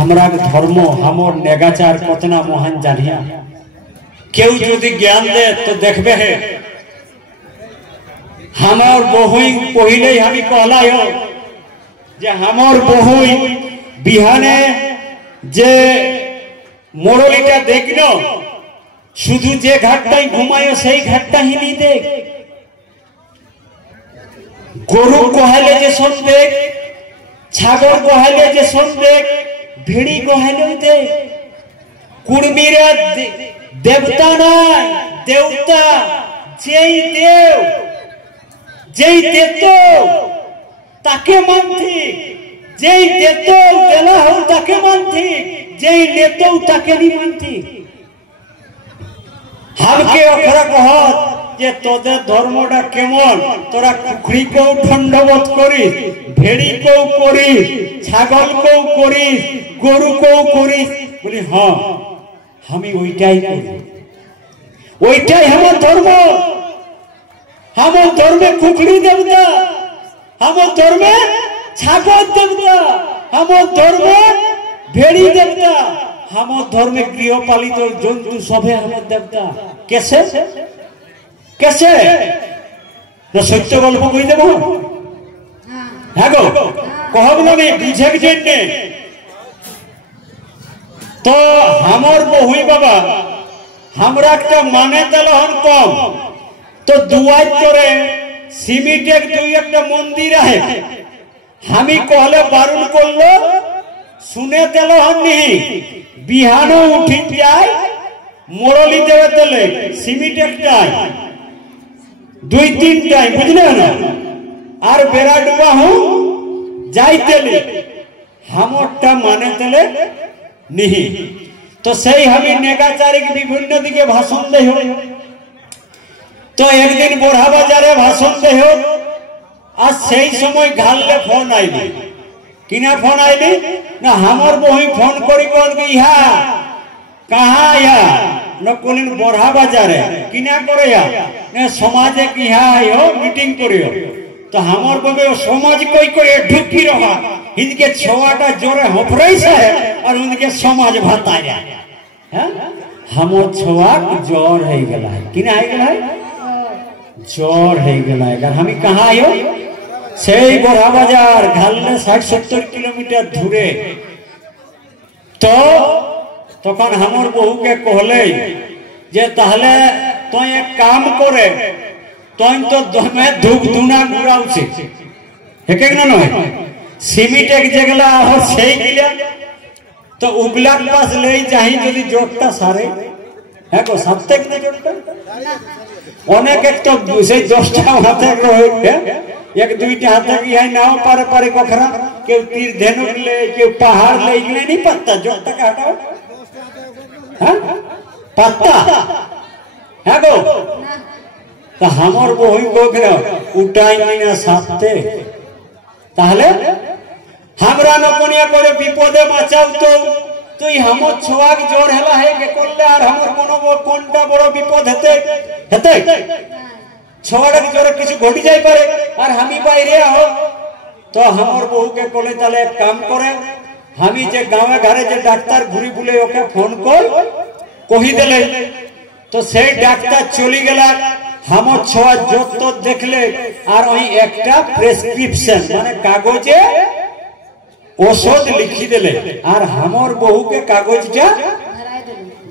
हमरा धर्म हमर नेगाचार कतना महान जानिया केउ यदि ज्ञान दे तो देखबे है हमर बहुई पहिले हमी कहला हो जे हमर बहुई बिहाने जे मोड़लिटा देखनो शुधु जे घाटटाई घुमायो सेई घाटटा ही नहीं देख गरु कहले जे सुन देख छागल कहले जे सुन देख भेड़ी कहले देख कुर्मीरा देवता नाय देवता जेई देव जेई देतो ताके मानथी जेई देतो देला हो ताके मानथी जेई लेतो ताके नहीं मानथी हमके अखरा कहत जे तोदे धर्मटा केमन तोरा कुखड़ी को ठंडवत करी भेड़ी को करी छागल को करी गरु को करी बोली हाँ हमी ओइटाई करी ओइटाई हमर धर्मे कुखड़ी देवता हमर धर्मे छागल देवता हमर धर्मे भेड़ी देवता हमर धर्मे गृहपालित जंतु सभे हमर देवता कैसे कैसे ना सत्य गल्प कहि देबो हां गो कहब ना नहीं बुझे के जन्ने तो हमर बहुई बाबा हमरा के माने दलहन कम तो दुआई तोरे सीमेंटेर दुई एकटा मंदिर है हमी कहले बारुन करलो सुने दलहन नहीं बिहानो उठी जाय मोड़ली देवे तले सीमेंट एकटाई दुई तीन टाइम बुझले ना और बेरा डुबा हूँ जाइते हमरटा माने तले नहीं तो सही हमें नेगाचारी विभिन्न दिखे भाषण दे हो तो एक दिन बोढ़ा बाजारे भाषण दे हो आज सही समय घालले फोन आईली किना फोन आईली ना हमर बहुई फोन करी कौन गई है कहाँ या न कोलिन बोढ़ा बाजारे किना करे या ने समाजे की है हो मीटिंग करियो तो हमर बगे समाज कोई कोई ढुकी रहा इनके छवाटा जोरे होफरैस है और उनके समाज भाता जा हैं हमर छवा जोर है गेला है किना है गेला है जोर है गेला है अगर हमी कहाँ आयो सेई बोढ़ा बाजार घालले 60-70 किलोमीटर दूरे तो तखन हमर बहु के कहले जे ताहले तो एक काम करे तो दमे धूप धुना गुड़ाउ छे हेके ना नय सीमेंट एक जगला हो सेई गिला तो उगला पास ले जाही যদি জোটটা সারে হ্যাঁ গো সত্যি না জোটটা অনেক এক তো সেই 10টা হাতে রহে एक दुईटा हाथ की है नाव पारे पारे कोखरा के तीर धेनुक ले के पहाड़ ले इगले नहीं पत्ता जोटा का हटाओ हां पत्ता है गो तो हमर बहुई गोखरा उठाई ना साथते ताहले हमरा न कोनिया करे विपदे बचाव तो ई हमर छोवाक जोर हला है के कोल्ले और हमर कोनो कोनटा बड़ो विपद हेते छवाड़ा के जोरे किछु घटी जाई पारे और हमी बाहरे हो तो हमर बहु के कोले तले एक काम करे हमी जे गांवे घरे जे डाक्टर घुरी बुले ओके फोन कर कहि देले तो से डाक्टर चली गेला हमर छवा जोत तो देखले और ओई एकटा प्रेस्क्रिप्शन माने कागजे औषध लिखि देले और हमर बहु के कागजटा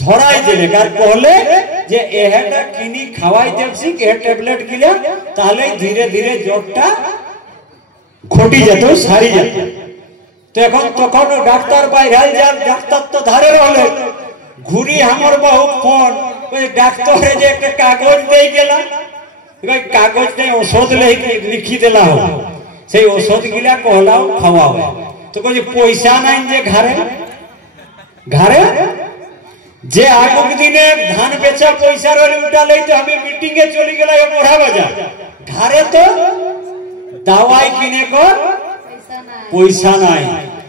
धराई देले कार कहले जे एहेटा किनी खावाई देबसी के टैबलेट गिले ताले धीरे धीरे जोटटा घटी जेतो सारी जेतो तो এখন তখন ডাক্তার বাইরে যান ডাক্তার তো ধারে রহলে ঘুরি हमर बहु फोन ওই ডাক্তারে যে একটা কাগজ দেই গেলা ওই কাগজে ঔষধ লিখি দেলা हो সেই ঔষধ গিলা কহলাও খাওয়াও তো কই পয়সা নাই যে ঘরে जे आगुक दिने धान बेचा पैसा रे उठा ले तो हमें मीटिंग के चली गेला ये बोढ़ा बाजार घरे तो दवाई किने को पैसा नाई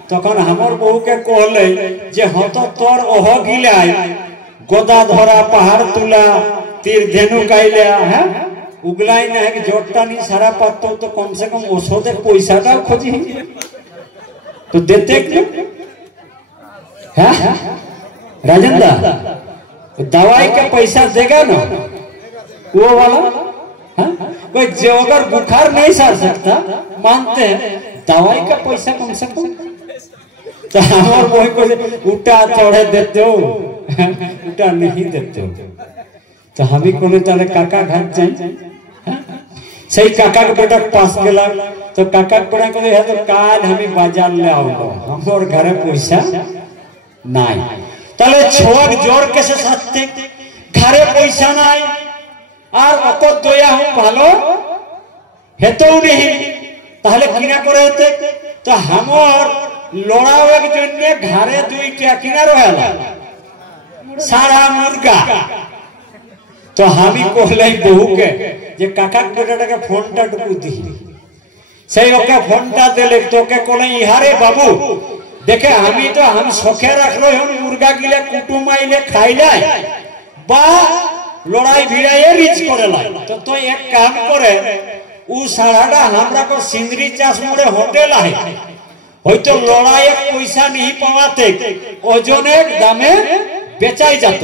तखन हमर बहु के कहले जे हत तोर ओह गिलाय गोदा धरा पहाड़ तुला तीर धेनु काइले है उगलाई ना है जोटटा नहीं सारा पत्तो तो कम से कम औषधे पैसाटा खोजी तो देते है राजेंद्र, दवाई का पैसा देगा ना वो वाला? कोई जो अगर बुखार नहीं सर सकता मानते हैं, दवाई का पैसा कम से कम तो हमारे वही को उल्टा चढ़े देते हो, उल्टा नहीं देते हो तो हम ही को ताले काका घर जाए सही काका के बेटा पास गेला तो काका के बेटा को तो काल हमें बाजार ले आओ हमर घरे पैसा नहीं ताले छोड़ जोर के से सत्ते घरे पैसा नहीं और ओको दोया हूं भालो हेतो नहीं ताले किना करे होते तो हमर लोड़ावे के जन्ने घरे दुईटा किना रहेला सारा मुर्गा तो हामी कहले बहू के जे काका के बेटा के फोनटा टुकु दी सही ओके फोनटा देले तो के कोले इहारे बाबू देखे हामी तो हम सोखे रखलो हम मुर्गा गिले कुटुम आइले खाइले बा लड़ाई भिड़ाई रिच करेला तो एक काम करे उ साराटा हमरा को सिंदरी चाष मोड़े होटल है হয়তো লড়াই পয়সা नहीं পাওয়াতে ওজনে দামে বেচাই যেত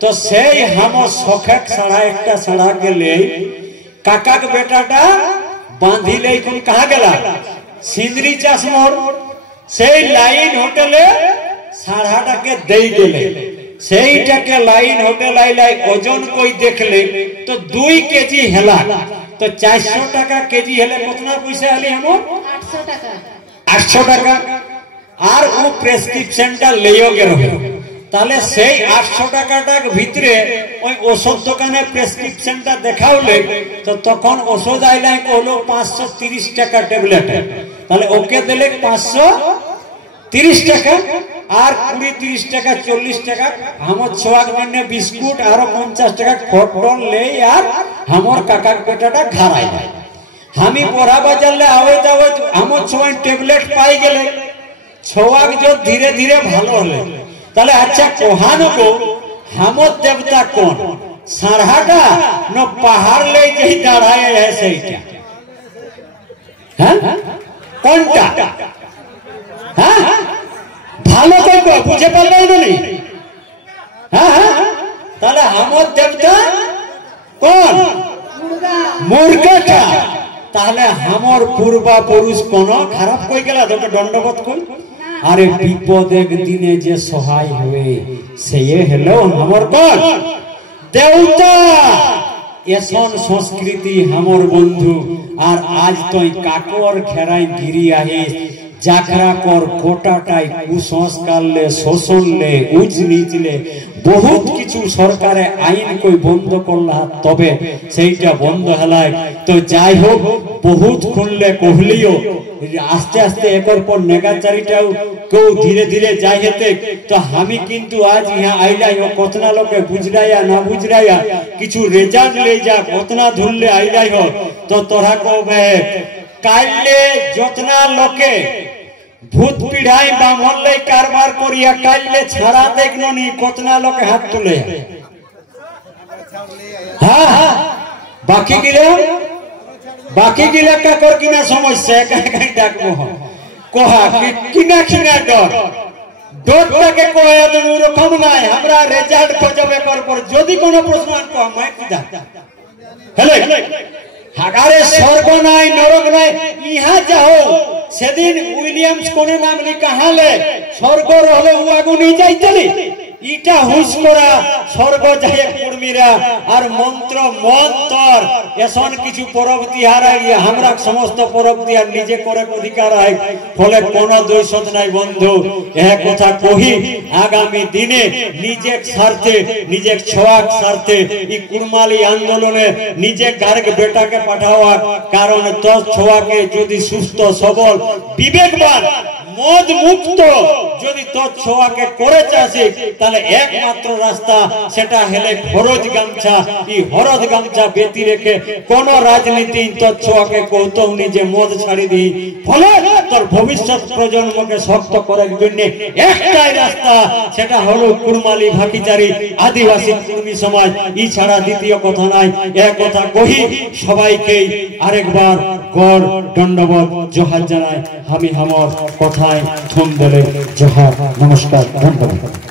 তো সেই हम শখে সাড়া একটা সাড়া গেলে কাকা के বেটাটা বাঁধি লই কোন कहा गेला সিন্দ্রি চাষ মোর সেই লাইন হোটেলে সাড়াটাকে দেই গেলে সেইটাকে লাইন হোটেল আইলাই ওজন কই দেখলে তো 2 কেজি হেলা তো 400 টাকা কেজি হেলে কতনা পয়সা হলি हम 800 টাকা 800 টাকা আর ও প্রেসক্রিপশনটা লইও গেল তাহলে সেই 800 টাকাটার ভিতরে ওই ওষুধ দোকানে প্রেসক্রিপশনটা দেখাওলে তো তখন ওষুধ আইলাই কইলো 530 টাকা ট্যাবলেট তাহলে ওকে দিলে 530 টাকা আর 20-30 টাকা 40 টাকা हमर छोआ के जन्ने बिस्कुट और 50 टाका खटन ले यार हमर काका के बेटाटा घर आइला हामी बोरा बाजार ले आवे जावे हमर छोआ टैबलेट पाई गेले छोआ के जो धीरे धीरे ভালো হলে তাহলে আচ্ছা কোহানো को हमर देवता कौन सारहाटा न पहाड़ ले जही दाढ़ाए है सहीटा हैं কোনটা হ্যাঁ ভালো কইবো বুঝে পারলাই না হ্যাঁ তাহলে हमर देवता कौन मुर्गाटा তাহলে हमर पूर्वा पुरुष कोन খারাপ কই গেলা তোকে দণ্ডবত কই আরে বিপদের দিনে যে সহায় হবে সেই হলো हमर কোন দেবতা এসন সংস্কৃতি हमर বন্ধু আর আজ তুই কাকর খেরাই গিরি আহিস जाकरा कर कोटाटाई कुसंस्कार ले शोषण ले उज नीच ले बहुत किछु सरकारे आईन कोई बंद करला तबे सेटा बंद हलाय तो যাই হোক बहुत खुलले कहलियो आस्ते आस्ते एकर पर नेगाचारिटाও কেউ धीरे धीरे যাই হেতে তো আমি কিন্তু আজ ইহা আইলাই কতনা লোকে বুঝরায়া না বুঝরায়া কিছু রেজাল্ট ले जा কতনা ধরলে আইলাই हो तो तोरा कहबे काइले जतना लोके भूत पीढ़ाई बामन ले कारबार करिया काइले छाड़ा देखनो नी कतना लोके हाथ तुले हां बाकी गिले का कर किना समस्या कहीं डाकबो कोहा किना किना डर के कोहे तो रकम নাই हमरा रिजल्ट खोजबे पर যদি কোনো প্রশ্ন কো मैं কিদা हेले हागारे स्वर्ग নাই नरक নাই ইহা যাও সেদিন উইলিয়ামস কোনে নাম লিখা হালে স্বর্গ রহলে ও আগুন নি যাইতলি ইটা হুস করা স্বর্গ যায় কুর্মীরা আর মন্ত্র মন্তর এসন কিছু পরবর্তী হারাই আমরা সমস্ত পরবর্তী আর নিজে করে অধিকার হয় ফলে কোন দোষত নাই বন্ধু এই কথা কহি আগামী দিনে নিজে স্বার্থে নিজে ছোয়াক স্বার্থে এই কুরমালি আন্দোলনে নিজে গার্গ বেটাকে পাঠাওয়া কারণ তো ছোয়াকে যদি সুস্থ সবল বিবেকবান মদ মুক্ত যদি তো ছোয়াকে করে চাসি তাহলে একমাত্র রাস্তা সেটা হলে হরদ গামছা এই হরদ গামছা বেতি রেখে কোন রাজনীতি তো ছোয়াকে কৌতো নিজে মদ ছাড়ি দি ফলে তোর ভবিষ্যৎ প্রজন্মকে শক্ত করার জন্য একটাই রাস্তা সেটা হলো কুরমালি ভাটিচারি আদিবাসী কুর্মী সমাজ ই ছাড়া দ্বিতীয় কথা নাই এক কথা কহি সবাইকে আরেকবার গড় দণ্ডবত জোহার জানাই আমি আমার কথায় থম দেলে जोहार नमस्कार धन्यवाद।